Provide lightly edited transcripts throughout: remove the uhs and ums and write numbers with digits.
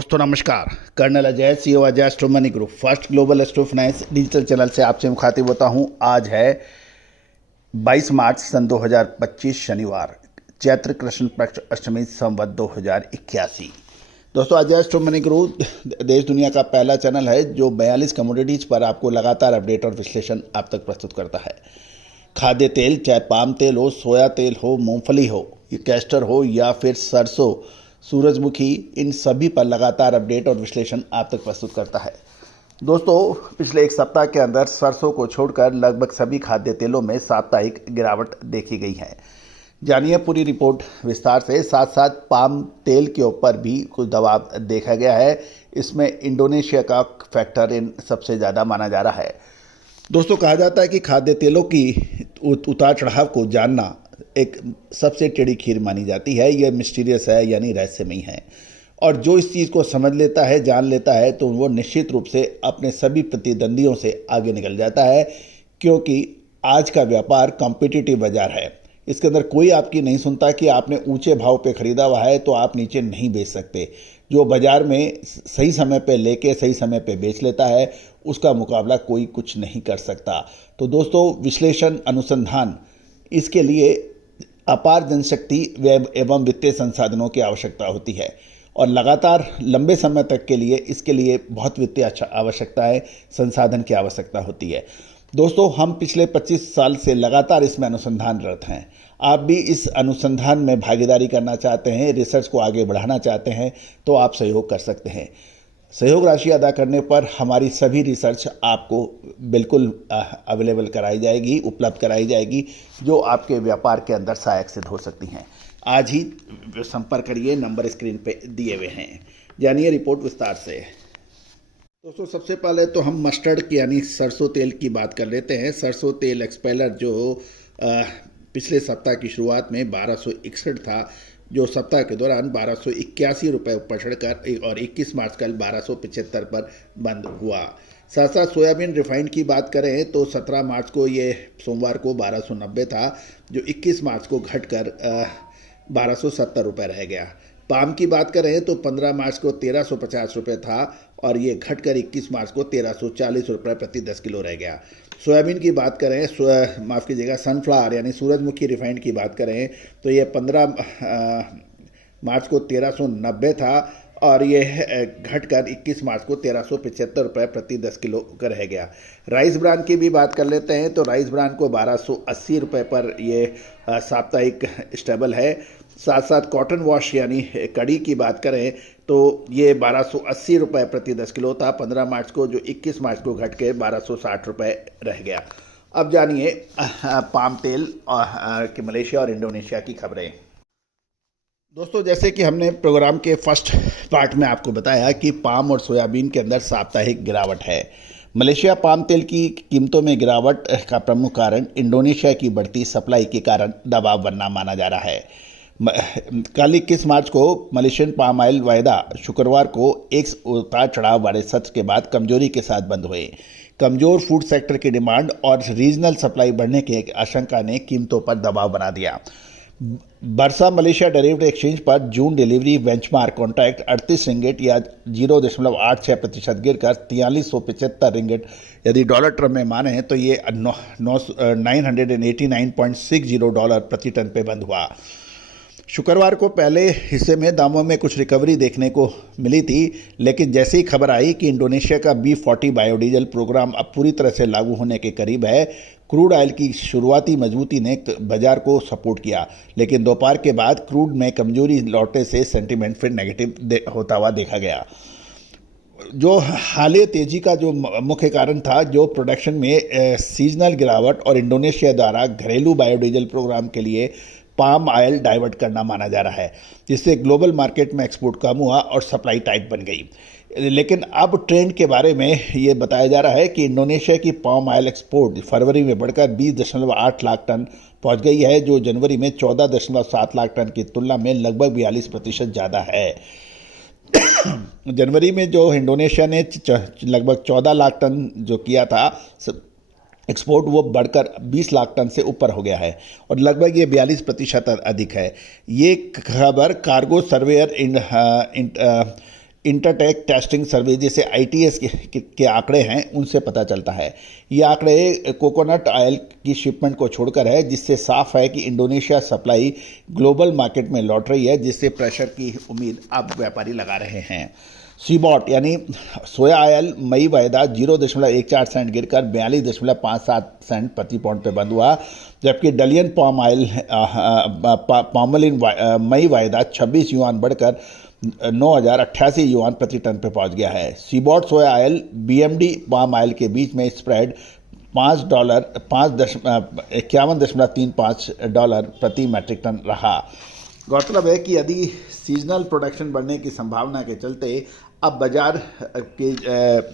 दोस्तों नमस्कार। Colonel Ajay, CEO Ajay astro money group, first global astro finance digital channel से आपसे मुखातिब होता हूं। आज है 22 मार्च सन 2025 शनिवार, चैत्र कृष्ण पक्ष अष्टमी संवत 2081। दोस्तों अजय एस्ट्रो मनी ग्रुप देश दुनिया का पहला चैनल है जो 42 कमोडिटीज़ पर आपको लगातार अपडेट और विश्लेषण आप तक प्रस्तुत करता है। खाद्य तेल, चाहे पाम तेल हो, सोया तेल हो, मूंगफली हो, कैस्टर हो या फिर सरसों, सूरजमुखी, इन सभी पर लगातार अपडेट और विश्लेषण आप तक प्रस्तुत करता है। दोस्तों पिछले एक सप्ताह के अंदर सरसों को छोड़कर लगभग सभी खाद्य तेलों में साप्ताहिक गिरावट देखी गई है। जानिए पूरी रिपोर्ट विस्तार से। साथ साथ पाम तेल के ऊपर भी कुछ दबाव देखा गया है। इसमें इंडोनेशिया का फैक्टर इन सबसे ज़्यादा माना जा रहा है। दोस्तों कहा जाता है कि खाद्य तेलों की उतार चढ़ाव को जानना एक सबसे टेढ़ी खीर मानी जाती है। यह मिस्टीरियस है, यानी रहस्यमयी है। और जो इस चीज़ को समझ लेता है, जान लेता है, तो वो निश्चित रूप से अपने सभी प्रतिद्वंदियों से आगे निकल जाता है, क्योंकि आज का व्यापार कॉम्पिटिटिव बाजार है। इसके अंदर कोई आपकी नहीं सुनता कि आपने ऊंचे भाव पे खरीदा हुआ है तो आप नीचे नहीं बेच सकते। जो बाजार में सही समय पे लेके सही समय पे बेच लेता है, उसका मुकाबला कोई कुछ नहीं कर सकता। तो दोस्तों विश्लेषण, अनुसंधान, इसके लिए अपार जनशक्ति एवं वित्तीय संसाधनों की आवश्यकता होती है और लगातार लंबे समय तक के लिए इसके लिए बहुत वित्तीय आवश्यकताएं, संसाधन की आवश्यकता होती है। दोस्तों हम पिछले 25 साल से लगातार इसमें अनुसंधानरत हैं। आप भी इस अनुसंधान में भागीदारी करना चाहते हैं, रिसर्च को आगे बढ़ाना चाहते हैं, तो आप सहयोग कर सकते हैं। सहयोग राशि अदा करने पर हमारी सभी रिसर्च आपको बिल्कुल अवेलेबल कराई जाएगी, उपलब्ध कराई जाएगी, जो आपके व्यापार के अंदर सहायक सिद्ध हो सकती हैं। आज ही संपर्क करिए, नंबर स्क्रीन पे दिए हुए हैं। जानिए रिपोर्ट विस्तार से। दोस्तो61 सबसे पहले तो हम मस्टर्ड यानी सरसों तेल की बात कर लेते हैं। सरसों तेल एक्सपेलर जो पिछले सप्ताह की शुरुआत में 1261 था, जो सप्ताह के दौरान 1281 रुपये ऊपर चढ़कर और 21 मार्च कल 1275 पर बंद हुआ। साथ साथ सोयाबीन रिफाइंड की बात करें तो 17 मार्च को ये सोमवार को 1290 था, जो 21 मार्च को घटकर 1270 रुपये रह गया। पाम की बात करें तो 15 मार्च को 1350 रुपये था और ये घटकर 21 मार्च को 1340 रुपये प्रति 10 किलो रह गया। सोयाबीन की बात करें, माफ़ कीजिएगा, सनफ्लावर यानी सूरजमुखी रिफाइंड की बात करें तो ये 15 मार्च को 1390 था और ये घटकर 21 मार्च को 1375 रुपये प्रति 10 किलो का रह गया। राइस ब्रान की भी बात कर लेते हैं तो राइस ब्रान को 1280 रुपये पर ये साप्ताहिक स्टेबल है। साथ साथ कॉटन वॉश यानी कड़ी की बात करें तो ये 1280 रुपये प्रति 10 किलो था 15 मार्च को, जो 21 मार्च को घट के 1260 रुपये रह गया। अब जानिए पाम तेल कि मलेशिया और इंडोनेशिया की खबरें। दोस्तों जैसे कि हमने प्रोग्राम के फर्स्ट पार्ट में आपको बताया कि पाम और सोयाबीन के अंदर साप्ताहिक गिरावट है। मलेशिया पाम तेल की कीमतों में गिरावट का प्रमुख कारण इंडोनेशिया की बढ़ती सप्लाई के कारण दबाव बनना माना जा रहा है। कल 21 मार्च को मलेशियन पाम ऑयल वायदा शुक्रवार को एक उतार चढ़ाव वाले सत्र के बाद कमजोरी के साथ बंद हुए। कमजोर फूड सेक्टर की डिमांड और रीजनल सप्लाई बढ़ने की आशंका ने कीमतों पर दबाव बना दिया। बरसा मलेशिया डेरिवेटिव एक्सचेंज पर जून डिलीवरी बेंचमार्क कॉन्ट्रैक्ट 38 रिंगिट या 0.86% गिरकर 4375 रिंगिट यदि डॉलर टर्म में माने तो ये $989.60 प्रति टन पे बंद हुआ। शुक्रवार को पहले हिस्से में दामों में कुछ रिकवरी देखने को मिली थी, लेकिन जैसे ही खबर आई कि इंडोनेशिया का B40 बायोडीजल प्रोग्राम अब पूरी तरह से लागू होने के करीब है, क्रूड ऑयल की शुरुआती मजबूती ने बाजार को सपोर्ट किया, लेकिन दोपहर के बाद क्रूड में कमजोरी लौटने से सेंटीमेंट फिर नेगेटिव होता हुआ देखा गया। जो हालिया तेजी का जो मुख्य कारण था, जो प्रोडक्शन में सीजनल गिरावट और इंडोनेशिया द्वारा घरेलू बायोडीजल प्रोग्राम के लिए पाम ऑयल डाइवर्ट करना माना जा रहा है, जिससे ग्लोबल मार्केट में एक्सपोर्ट कम हुआ और सप्लाई टाइट बन गई। लेकिन अब ट्रेंड के बारे में ये बताया जा रहा है कि इंडोनेशिया की पाम ऑयल एक्सपोर्ट फरवरी में बढ़कर 20.8 लाख टन पहुंच गई है, जो जनवरी में 14.7 लाख टन की तुलना में लगभग 42% ज़्यादा है। जनवरी में जो इंडोनेशिया ने लगभग 14 लाख टन जो किया था एक्सपोर्ट, वो बढ़कर 20 लाख टन से ऊपर हो गया है और लगभग ये 42% अधिक है। ये खबर कार्गो सर्वेयर इंटरटेक टेस्टिंग सर्विस जैसे ITS के आंकड़े हैं उनसे पता चलता है। ये आंकड़े कोकोनट ऑयल की शिपमेंट को छोड़कर है, जिससे साफ है कि इंडोनेशिया सप्लाई ग्लोबल मार्केट में लौट रही है, जिससे प्रेशर की उम्मीद अब व्यापारी लगा रहे हैं। सीबॉट यानी सोया ऑयल मई वायदा 0.14 सेंट गिरकर 42.57 सेंट प्रति पाउंड पे बंद हुआ, जबकि डलियन पाम ऑयल पामोलिन मई वायदा 26 युआन बढ़कर 9,088 युआन प्रति टन पे पहुंच गया है। CBOT soya oil BMD palm oil के बीच में स्प्रेड $51.35 प्रति मैट्रिक टन रहा। गौरतलब है कि यदि सीजनल प्रोडक्शन बढ़ने की संभावना के चलते अब बाजार के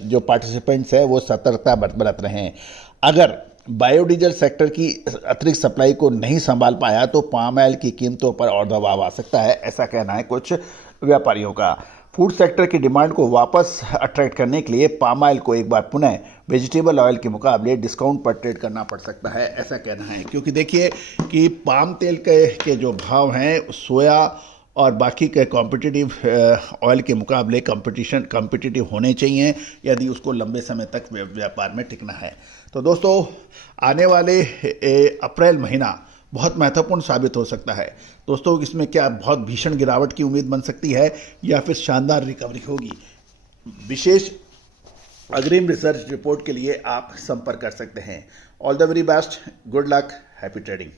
जो पार्टिसिपेंट्स हैं वो सतर्कता बरत रहे हैं। अगर बायोडीजल सेक्टर की अतिरिक्त सप्लाई को नहीं संभाल पाया तो पाम ऑयल की कीमतों पर और दबाव आ सकता है, ऐसा कहना है कुछ व्यापारियों का। फूड सेक्टर की डिमांड को वापस अट्रैक्ट करने के लिए पाम ऑयल को एक बार पुनः वेजिटेबल ऑयल के मुकाबले डिस्काउंट पर ट्रेड करना पड़ सकता है, ऐसा कहना है। क्योंकि देखिए कि पाम तेल के जो भाव हैं सोया और बाकी के कॉम्पिटिटिव ऑयल के मुकाबले कॉम्पिटिटिव होने चाहिए यदि उसको लंबे समय तक व्यापार में टिकना है। तो दोस्तों, आने वाले अप्रैल महीना बहुत महत्वपूर्ण साबित हो सकता है। दोस्तों, इसमें क्या बहुत भीषण गिरावट की उम्मीद बन सकती है या फिर शानदार रिकवरी होगी? विशेष अग्रिम रिसर्च रिपोर्ट के लिए आप संपर्क कर सकते हैं। All the very best, good luck, happy trading.